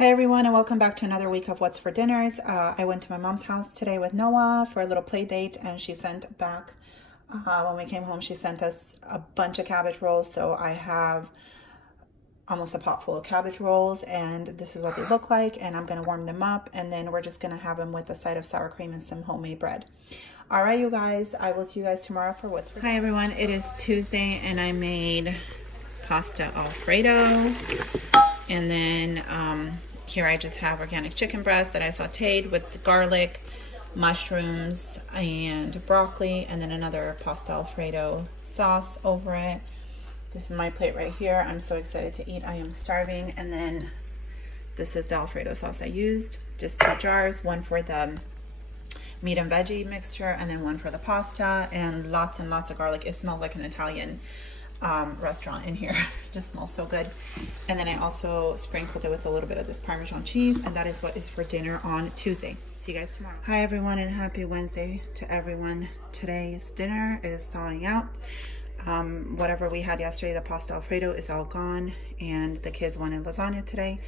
Hi everyone, and welcome back to another week of What's for Dinners. I went to my mom's house today with Noah for a little play date, and she sent back, when we came home, she sent us a bunch of cabbage rolls. So I have almost a pot full of cabbage rolls, and this is what they look like, and I'm going to warm them up, and then we're just going to have them with a side of sour cream and some homemade bread. All right, you guys, I will see you guys tomorrow for What's for Dinner. Hi everyone, it is Tuesday, and I made pasta Alfredo. And then here I just have organic chicken breast that I sauteed with the garlic, mushrooms, and broccoli, and then another pasta Alfredo sauce over it. This is my plate right here. I'm so excited to eat. I am starving. And then this is the Alfredo sauce I used. Just 2 jars, one for the meat and veggie mixture, and then one for the pasta, and lots of garlic. It smells like an Italian restaurant in here. Just smells so good. And then I also sprinkled it with a little bit of this Parmesan cheese, and that is what is for dinner on Tuesday. See you guys tomorrow. Hi everyone, and happy Wednesday to everyone. Today's dinner is thawing out. Whatever we had yesterday, the pasta Alfredo, is all gone, and the kids wanted lasagna today.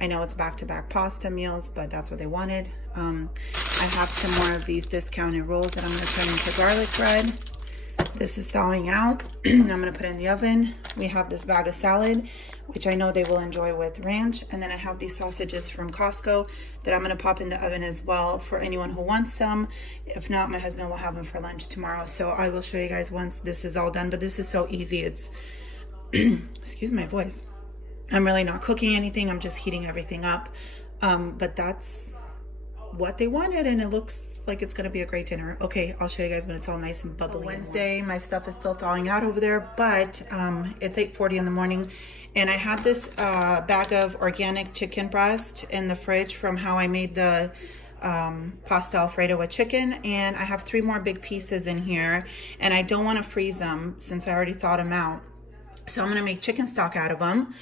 I know it's back-to-back pasta meals, but that's what they wanted. I have some more of these discounted rolls that I'm going to turn into garlic bread. This is thawing out. I'm going to put it in the oven. We have this bag of salad, which I know they will enjoy with ranch. And then I have these sausages from Costco that I'm going to pop in the oven as well for anyone who wants some. If not, my husband will have them for lunch tomorrow. So I will show you guys once this is all done. But this is so easy. It's, excuse my voice. I'm really not cooking anything. I'm just heating everything up. But that's what they wanted, and it looks like it's gonna be a great dinner. Okay, I'll show you guys when it's all nice and bubbly. Wednesday, my stuff is still thawing out over there, but it's 8:40 in the morning, and I had this bag of organic chicken breast in the fridge from how I made the pasta Alfredo with chicken, and I have 3 more big pieces in here, and I don't want to freeze them since I already thawed them out. So I'm gonna make chicken stock out of them.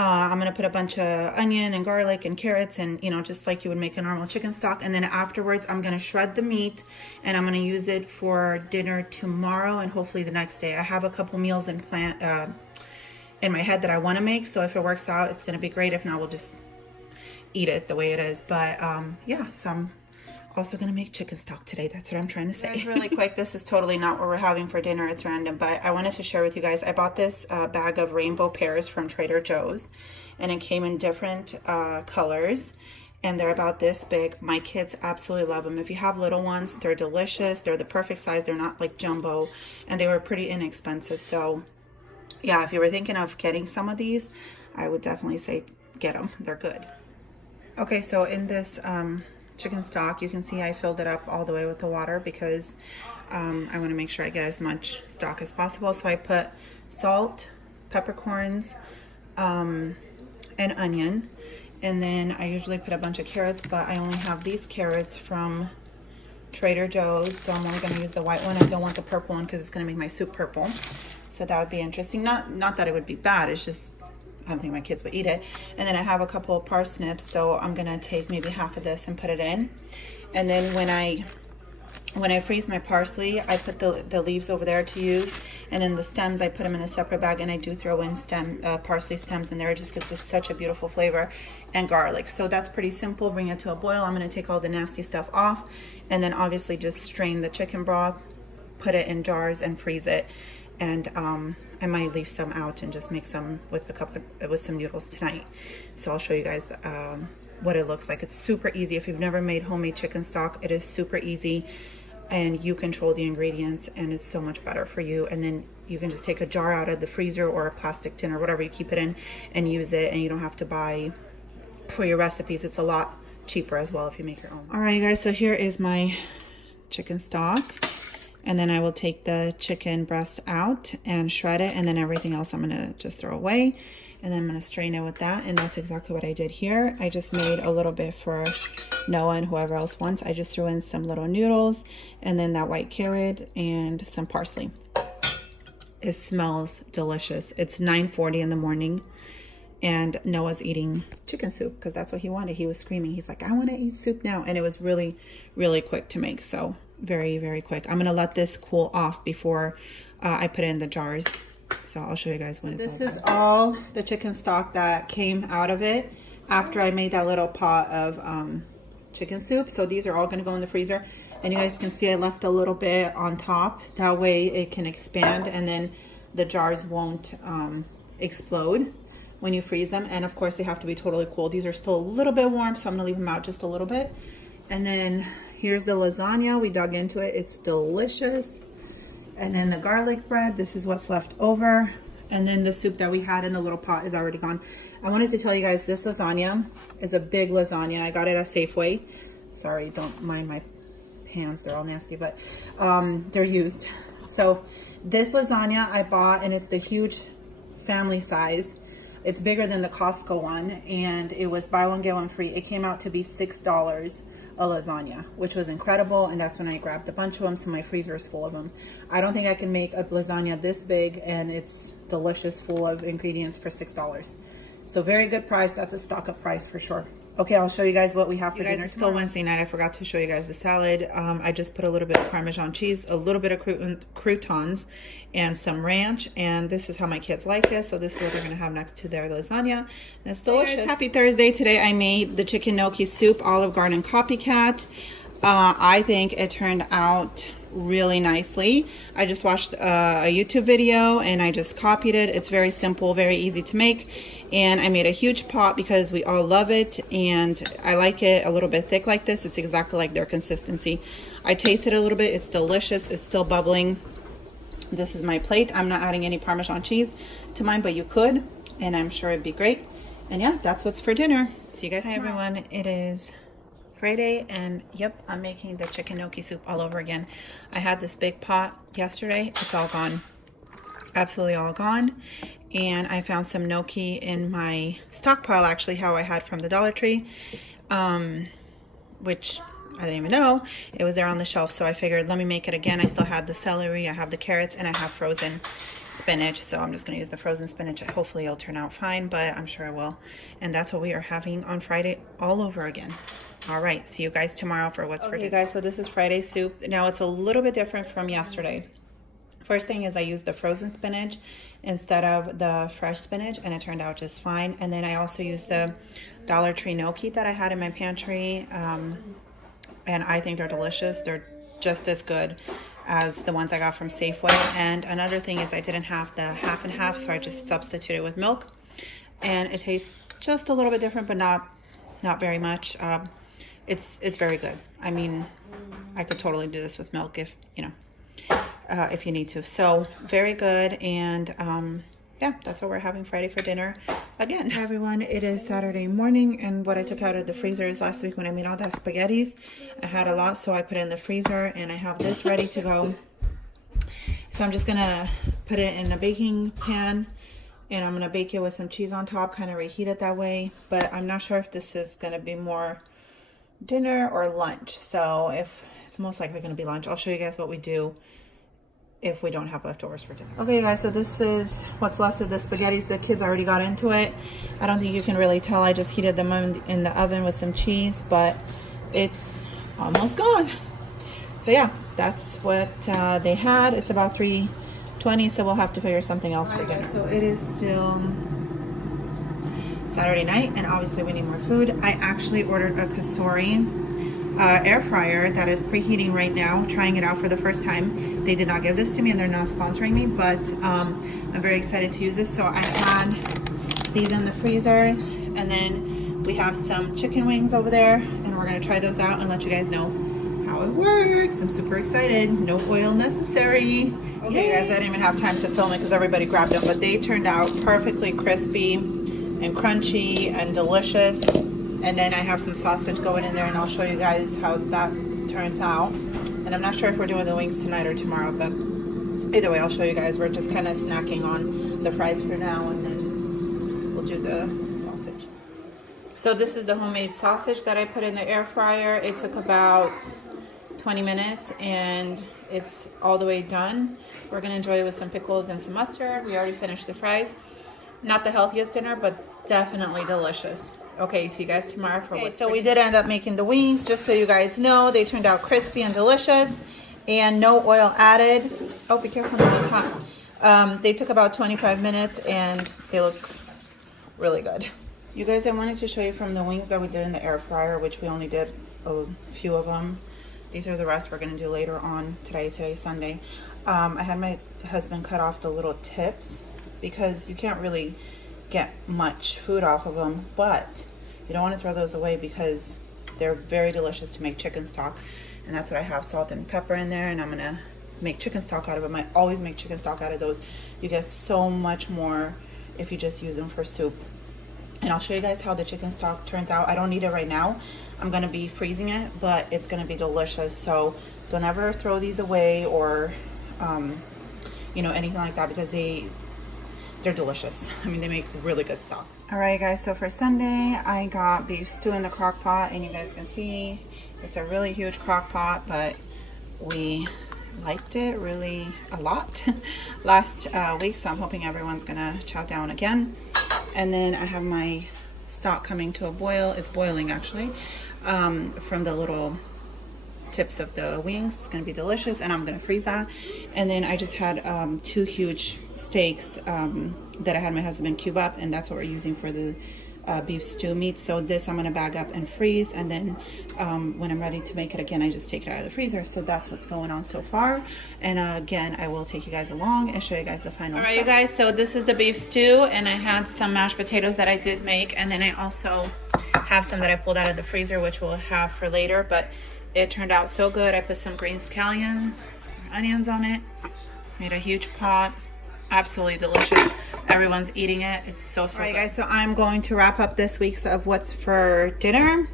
I'm going to put a bunch of onion and garlic and carrots, and, you know, just like you would make a normal chicken stock. And then afterwards, I'm going to shred the meat, and I'm going to use it for dinner tomorrow and hopefully the next day. I have a couple meals in my head that I want to make. So if it works out, it's going to be great. If not, we'll just eat it the way it is. But yeah, so I'm also going to make chicken stock today. That's what I'm trying to say. Guys, really quick, this is totally not what we're having for dinner. It's random, but I wanted to share with you guys. I bought this bag of rainbow pears from Trader Joe's, and it came in different colors, and they're about this big. My kids absolutely love them. If you have little ones, they're delicious. They're the perfect size. They're not like jumbo, and they were pretty inexpensive. So yeah, if you were thinking of getting some of these, I would definitely say get them. They're good. Okay, so in this chicken stock, you can see I filled it up all the way with the water because I want to make sure I get as much stock as possible. So I put salt, peppercorns, and onion, and then I usually put a bunch of carrots, but I only have these carrots from Trader Joe's, so I'm only going to use the white one. I don't want the purple one because it's going to make my soup purple, so that would be interesting. Not that it would be bad, it's just I don't think my kids would eat it. And then I have a couple of parsnips, so I'm gonna take maybe half of this and put it in. And then when I freeze my parsley, I put the leaves over there to use, and then the stems I put them in a separate bag, and I do throw in parsley stems in there. It just gives this such a beautiful flavor, and garlic. So that's pretty simple. Bring it to a boil. I'm gonna take all the nasty stuff off, and then obviously just strain the chicken broth, put it in jars, and freeze it. And I might leave some out and just make some with some noodles tonight. So I'll show you guys what it looks like. It's super easy. If you've never made homemade chicken stock, it is super easy, and you control the ingredients, and it's so much better for you. And then you can just take a jar out of the freezer or a plastic tin or whatever you keep it in and use it, and you don't have to buy for your recipes. It's a lot cheaper as well if you make your own. All right, you guys, so here is my chicken stock. And then I will take the chicken breast out and shred it, and then everything else I'm gonna just throw away. And then I'm gonna strain it with that, and that's exactly what I did here. I just made a little bit for Noah and whoever else wants. I just threw in some little noodles, and then that white carrot and some parsley. It smells delicious. It's 9:40 in the morning, and Noah's eating chicken soup because that's what he wanted. He was screaming. He's like, I want to eat soup now. And it was really, really quick to make. So very, very quick. I'm going to let this cool off before I put it in the jars. So I'll show you guys when it's all done. This is all the chicken stock that came out of it. after I made that little pot of chicken soup. So these are all going to go in the freezer. And you guys can see I left a little bit on top. That way it can expand and then the jars won't explode when you freeze them. And of course they have to be totally cool. These are still a little bit warm, so I'm gonna leave them out just a little bit. And then here's the lasagna. We dug into it. It's delicious. And then the garlic bread. This is what's left over. And then the soup that we had in the little pot is already gone. I wanted to tell you guys this lasagna is a big lasagna. I got it at Safeway. Sorry, don't mind my hands. They're all nasty, but they're used. So this lasagna I bought, and it's the huge family size. It's bigger than the Costco one, and it was buy one get one free. It came out to be $6 a lasagna, which was incredible. And that's when I grabbed a bunch of them, so my freezer is full of them. I don't think I can make a lasagna this big, and it's delicious, full of ingredients for $6. So very good price. That's a stock up price for sure. Okay, I'll show you guys what we have for dinner. It's still Wednesday night. I forgot to show you guys the salad. I just put a little bit of Parmesan cheese, a little bit of croutons, and some ranch. And this is how my kids like this. So this is what they're going to have next to their lasagna. And it's delicious. Hey guys, happy Thursday. Today I made the chicken gnocchi soup, Olive Garden copycat. I think it turned out really nicely. I just watched a YouTube video and I just copied it. It's very simple, very easy to make. And I made a huge pot because we all love it, and I like it a little bit thick like this. It's exactly like their consistency. I tasted it a little bit. It's delicious. It's still bubbling. This is my plate. I'm not adding any Parmesan cheese to mine, but you could, and I'm sure it'd be great. And yeah, that's what's for dinner. See you guys tomorrow. Hi everyone, it is Friday, and yep, I'm making the chicken gnocchi soup all over again. I had this big pot yesterday. It's all gone. Absolutely all gone. And I found some gnocchi in my stockpile, actually, how I had from the Dollar Tree, which I didn't even know. It was there on the shelf, so I figured let me make it again. I still had the celery, I have the carrots, and I have frozen spinach, so I'm just going to use the frozen spinach. Hopefully it'll turn out fine, but I'm sure it will. And that's what we are having on Friday all over again. All right, see you guys tomorrow for what's for dinner. Guys, so this is Friday soup. Now it's a little bit different from yesterday. First thing is I used the frozen spinach instead of the fresh spinach, and it turned out just fine. And then I also used the Dollar Tree gnocchi that I had in my pantry, and I think they're delicious. They're just as good as the ones I got from Safeway. And another thing is I didn't have the half and half, so I just substituted with milk, and it tastes just a little bit different, but not very much. It's very good. I mean, I could totally do this with milk if you need to. So very good. And yeah, that's what we're having Friday for dinner again. Hi everyone, it is Saturday morning, and what I took out of the freezer is last week when I made all that spaghettis. I had a lot, so I put it in the freezer, and I have this ready to go. So I'm just gonna put it in a baking pan, and I'm gonna bake it with some cheese on top, kind of reheat it that way. But I'm not sure if this is gonna be more dinner or lunch. So if it's most likely gonna be lunch, I'll show you guys what we do if we don't have leftovers for dinner. Okay guys, so this is what's left of the spaghettis. The kids already got into it. I don't think you can really tell. I just heated them in the oven with some cheese, but it's almost gone. So yeah, that's what they had. It's about 3:20, so we'll have to figure something else for dinner. So it is still Saturday night, and obviously we need more food. I actually ordered a Cosori air fryer that is preheating right now, trying it out for the first time. They did not give this to me, and they're not sponsoring me, but I'm very excited to use this. So I had these in the freezer, and then we have some chicken wings over there, and we're gonna try those out and let you guys know how it works. I'm super excited. No oil necessary. Okay guys, I didn't even have time to film it because everybody grabbed them, but they turned out perfectly crispy and crunchy and delicious. And then I have some sausage going in there, and I'll show you guys how that turns out. And I'm not sure if we're doing the wings tonight or tomorrow, but either way, I'll show you guys. We're just kind of snacking on the fries for now, and then we'll do the sausage. So this is the homemade sausage that I put in the air fryer. It took about 20 minutes, and it's all the way done. We're gonna enjoy it with some pickles and some mustard. We already finished the fries. Not the healthiest dinner, but definitely delicious. Okay, see you guys tomorrow for what's so we did end up making the wings, just so you guys know. They turned out crispy and delicious, and no oil added. Oh, be careful, it's hot. They took about 25 minutes, and they look really good. You guys, I wanted to show you from the wings that we did in the air fryer, which we only did a few of them. These are the rest we're gonna do later on today. Today's Sunday. I had my husband cut off the little tips because you can't really get much food off of them, but you don't want to throw those away because they're very delicious to make chicken stock. And that's what I have, salt and pepper in there, and I'm gonna make chicken stock out of them. I always make chicken stock out of those. You get so much more if you just use them for soup. And I'll show you guys how the chicken stock turns out. I don't need it right now. I'm gonna be freezing it, but it's gonna be delicious. So don't ever throw these away or you know, anything like that, because they're delicious. I mean, they make really good stock. All right, guys, so for Sunday, I got beef stew in the crock pot, and you guys can see it's a really huge crock pot, but we liked it really a lot last week, so I'm hoping everyone's gonna chow down again. And then I have my stock coming to a boil. It's boiling actually, from the little tips of the wings. It's gonna be delicious, and I'm gonna freeze that. And then I just had 2 huge steaks that I had my husband cube up, and that's what we're using for the beef stew meat. So this I'm gonna bag up and freeze, and then when I'm ready to make it again, I just take it out of the freezer. So that's what's going on so far. And again, I will take you guys along and show you guys the final. All right, you guys, so this is the beef stew, and I had some mashed potatoes that I did make, and then I also have some that I pulled out of the freezer, which we'll have for later, but it turned out so good. I put some green scallions, onions on it, made a huge pot. Absolutely delicious. Everyone's eating it. It's so good. All right, guys, so I'm going to wrap up this week's of what's for dinner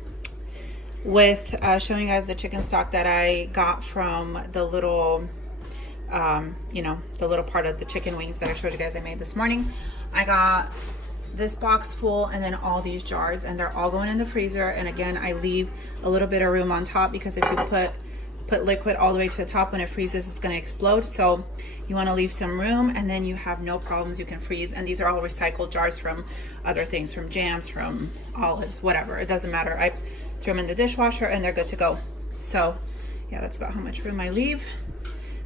with showing you guys the chicken stock that I got from the little, you know, the little part of the chicken wings that I showed you guys I made this morning. I got this box full and then all these jars, and they're all going in the freezer. And again, I leave a little bit of room on top, because if you put liquid all the way to the top, when it freezes, it's going to explode. So you want to leave some room, and then you have no problems. You can freeze. And these are all recycled jars from other things, from jams, from olives, whatever. It doesn't matter. I throw them in the dishwasher and they're good to go. So yeah, that's about how much room I leave.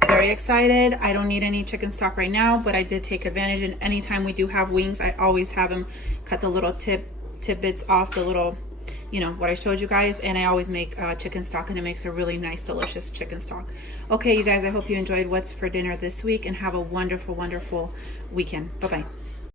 Very excited. I don't need any chicken stock right now, but I did take advantage. And anytime we do have wings, I always have them cut the little tidbits off, the little, you know, what I showed you guys. And I always make chicken stock, and it makes a really nice, delicious chicken stock. Okay, you guys, I hope you enjoyed what's for dinner this week, and have a wonderful, wonderful weekend. Bye-bye.